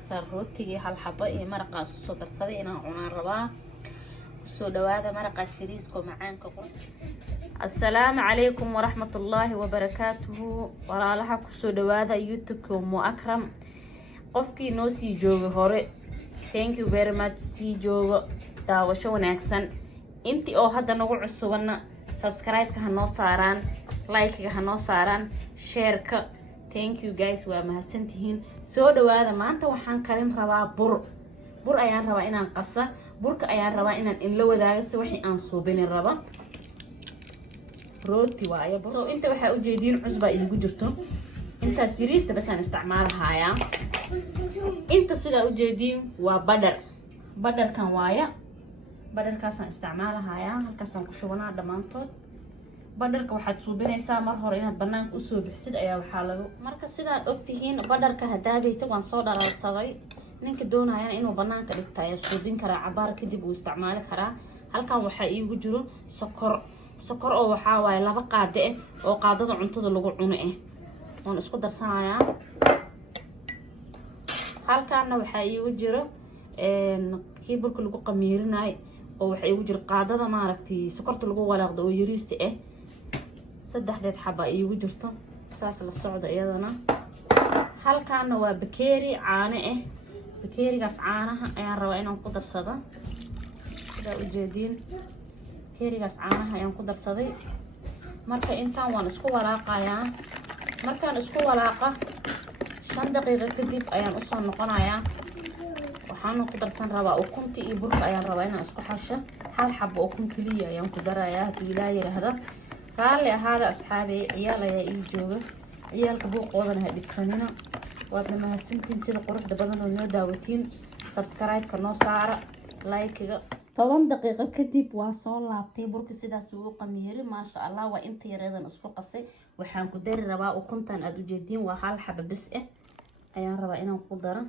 kaasa rootigii hal xabo iyo maraqa soo darsaday inaan cunaan rabaa soo dhawaada maraqa siriisko macaanka assalaamu calaykum waraxmatullaahi wabarakaatuhu walaalaha ku soo dhawaada youtube-ka Umu Akram qofkii noo sii jooga hore thank you very much sii jooga daawasho wanaagsan intii oo hadda nagu cusubana subscribe-ka hanoo saaraan like-ga hanoo saaraan share-ka thank you guys waa mahadsantihiin soo dhawaada maanta waxaan karin rabaa bur ayaan rabaa inaan qasa burka ayaan rabaa inaan in la wadaago si wixii aan suubin raba rooti waaye soo inta waxa u jeedin cusba idigu jirto inta siriista bas aan isticmaalahayaa inta sida u jeedin waa badarkan waaye badarkaas aan isticmaalahayaa halkaas aan ku shubanaa dhamaantood badarka waxaad suubinaysaa mar hore inaad banaanka u soo bixsid ayaa waxa lagu marka sidaan ogtihiin badarka hadaabayta waan soo dhalaalsaday ninka doonayana inuu banaanka dhigta ayaa suubin karaa cabaar kadib uu isticmaali karaa halkan waxa iigu jiro sokor oo waxa waaye laba qaade oo qaadada cuntada lagu cuno waan isku darsanayaa halkaana waxa iigu jiro kiiburka lagu qamiirinaay oo waxa iigu jiro qaadada maaragtay sokorta lagu walaaqdo oo yariista saddexdeed xaba iigu jirto saas la socdo iyadana halkaana waa bakeeri caano bakeerigaas caanaha ayaan rabaa inaan ku darsado sida u jeedin bakeerigaas caanaha ayaan ku darsaday marka intaan waan isku walaaqayaa markaan isku walaaqa 5 daqiiqo kadib ayaan u soo noqonayaa waxaan ku darsan rabaa ukunta iyo burka ayaan rabaa inaan isku xasho hal xabo ukun kaliya ayaan ku darayaa hadii ilaa yiraahdo raali ahaada asxaabi ciyaal ayaa ii jooga ciyaalka buuqoodana ha dhigsanina waad mahadsantiin sida quruxda badan oo noo daawatiin subscribe-ka noo saara like-ga 10 daqiiqo kadib waa soo laabtay burka sidaas uu qamiiri maasha Allah waa inta yareedan isku qasay waxaan ku dari rabaa ukuntan aad u jeedin waa hal xabo bis ayaan rabaa inaan ku daro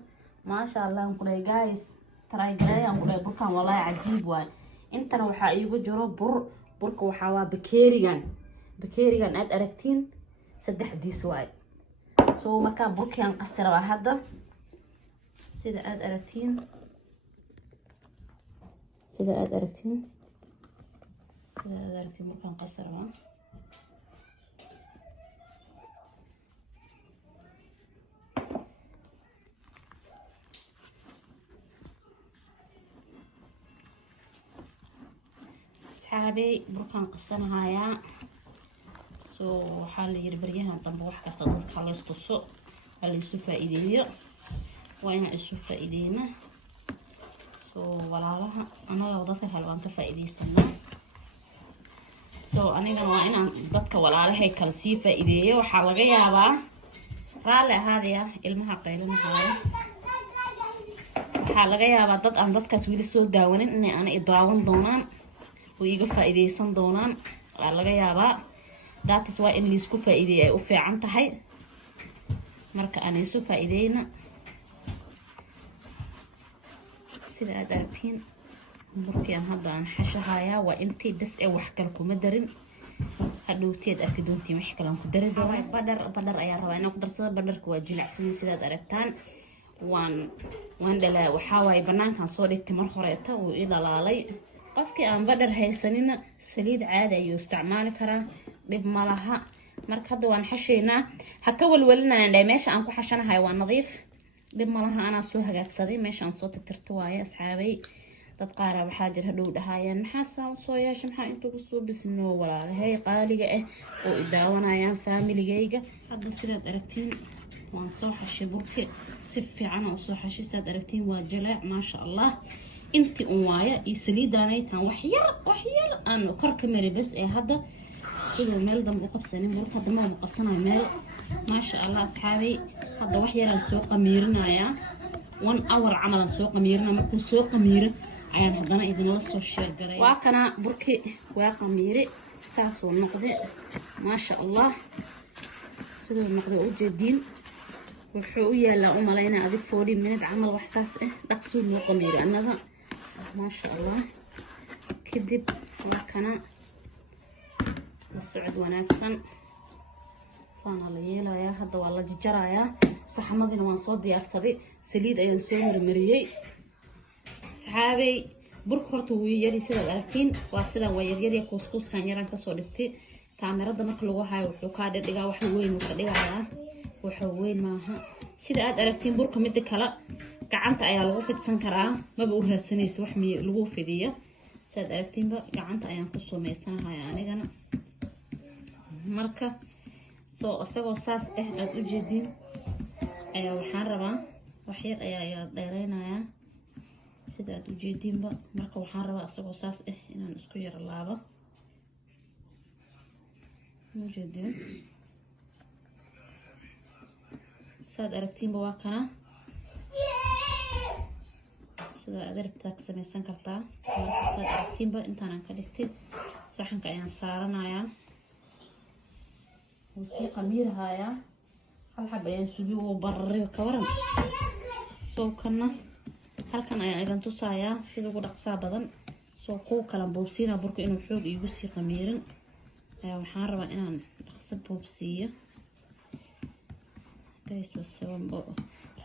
maasha Allah aan ku leeyahay guys try gareeyaan ku leeyahay burkan wallahi cajiib waay intana waxa iigu jiro burka waxa waa bakeerigan aad aragtiin saddexdiis waay soo marka burkaan qasir waa hadda sida aad aragtiin markaan qasir waa asxaabi burkaan qasanahayaa soo waxaa la yiri baryahan dambe wax kasta dadka la istuso la isu faa'iideeyo waa inaan isu faa'iideeyna soo walaalaha anaga dadka kale waan ka faa'iideysanaa soo aniga waa inaan dadka walaalahay kala sii faa'iideeyo waxaa laga yaabaa raali ahaadaya ilmaha qaylinahaya waxaa laga yaabaa dad aan dadkaas wili soo daawanin inay ana daawan doonaan oo iga faa'iideysan doonaan waa laga yaabaa daatas waa in liisku faa'iideeyay ay u fiican tahay marka aan isu faa'iideyna sida aad aragtiin burkaan hadda aan xashahayaa waa intii bas wax kale kuma darin hadhowteed arki doontiin wax kale aan ku dari doono badar ayaa rabaa inaan ku darsado badarka waa jilicsan sida aad aragtaan waan dhalaa waxa waaye banaankan soo dhigtay mar horeeta uu ii dhalaalay qofkii aan badar haysanina saliid caadi ayuu isticmaali karaa dib malaha marka hadda waan xasheynaa ha ka walwalinayaan meesha aan ku xashanahay waa nadiif dib malaha ana soo hagaagsaday meesha aan soo tirtirto waaye asxaabay dad qaar waxa jira hadhow dhahaayeen maxaa soo yeeshay maxaa intuu soo bisno walaalahay qaaliga oo idaawanayaan family-gayga hadda sidaad aragtiin waan soo xashay burki si fiican oo soo xashay sidaad aragtiin waa jalaac maasha Allah intii waaye isliidaanay tan wax yar aan korka mari bas hadda sidoo meel dambe qabsanin burka dama qabsanayo meel maasha Allah asxaabi hadda wax yar aan soo qamiirinayaa 1 hour camal aan soo qamiirina markuu soo qamiiro ayaan hadana idin la soo share garay waa kana burki waa qamiiri saas oo noqday maasha Allah sidoo noqday u jeedin wuxuu u yaalaa u maleynaa adig 40 minute camal wax saas dhaqso loo qamiiro anada maasha Allah kadib waa kana la socod wanaagsan فانا ليلا يا هذا والله جرايا صحمدنا وان soo diyaarsaday saliid ayaan soo marmariyay saxaabay burka horta wuu yari sida aragtiin waa sida way yar yar couscouskan yaraan ka soo dhigtay kaamirada marka lagu hayo wuxuu ka dhigaa wax weyn uu ka dhigayaa wax weyn maaha sida aad aragtiin burka mid kale gacanta ayaa lagu fidsan karaa maba u raadsanayso wax lagu fidiyo sida aragtiin ba gacanta ayaan ku sameysanahay anigana marka soo asagoo saas aad u jeedin ayaa waxaan rabaa wax yar ayaa dheereynaya sida aad u jeedinba marka waxaan rabaa asagoo saas inaan isku yar laabo mujeedin saad aragtiinba waa kana sida aad aragtaa ka samaysan kartaa marka saad aragtiinba intaanan ka dhigtay saxanka ayaan saaranayaa وسي قمير هايا هل حب ينسوي وبرر كورن سو كنا هل كان أيضا تصايا سيدو قد أقصى بدن سو قو كلام بوبسينا بركو إنو حوق يقصي قميرن وحاربا إنان أقصى بوبسية قيس بس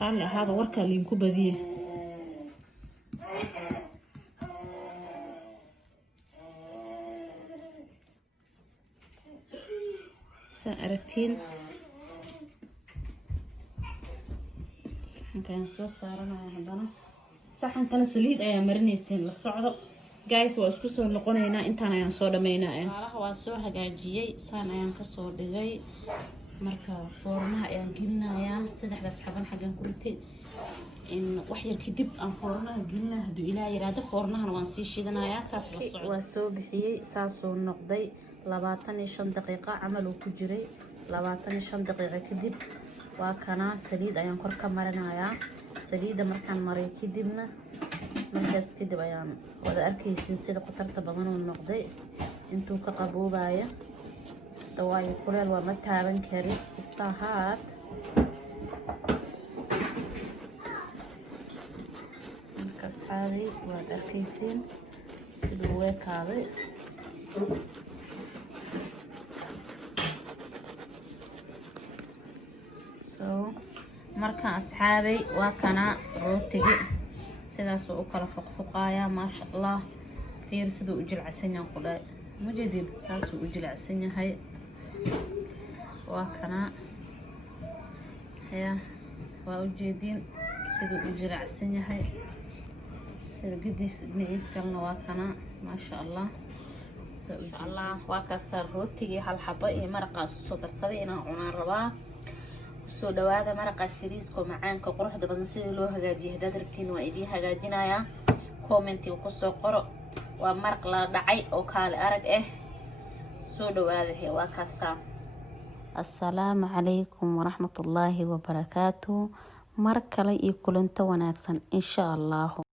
رالي هذا وركا اللي ينكو بذيه aragtiin saxankan soo saaranaya hadana saxankan saliid ayaa marinayseen la socdo guys waa isku soo noqonaynaa intaan ayaan soo dhameynaa walaha waa soo hagaajiyay saan ayaan ka soo dhigay marka foornaha ayaan gelinayaa saddexdaas xaban xagan ku ritay in wax yar kadib aan foornaha gelinayo haduu ilaa yiraahdo foornahan waan sii shidanayaa saas la socdo waa soo bixiyay saas oo noqday 25 daqiiqo amal uu ku jiray 25 daqiiqo kadib waa kana saliid ayaan kor ka marinayaa saliida markaan maray kadibna markaas kadib ayaan wada arkaysin sida qutarta badan oo noqday intuu ka qaboobayo dawaayo kuleel waa ma taaban kari sahaad markaas caadi waad arkaysin siduu weekaaday marka asxaabay waa kana rootigi sidaas oo kala fuqfuqaaya ma sha Allah fiir sidoo u jilcsan yahay qodhay mujeedid saas u jilcsan yahay waa kana haya waa u jeedin sidoo u jilcsan yahay sida gidis dhinaciis kalena waa kana ma sha Allah Allah waa ka sar rootigi hal xabo iyo maraqaas soo darsaday inaan cunaan rabaa soo dhawaada maraqa siriisko macaanka quruxda badan sida loo hagaajiyo hadaad rabtiin waa idin hagaajinayaa commenti ku soo qoro waa maraq la dhacay oo kaale arag soo dhawaada waa kaasa assalaamu calaykum waraxmatullaahi wabarakaatuh mar kale iyo kulanto wanaagsan insha Allah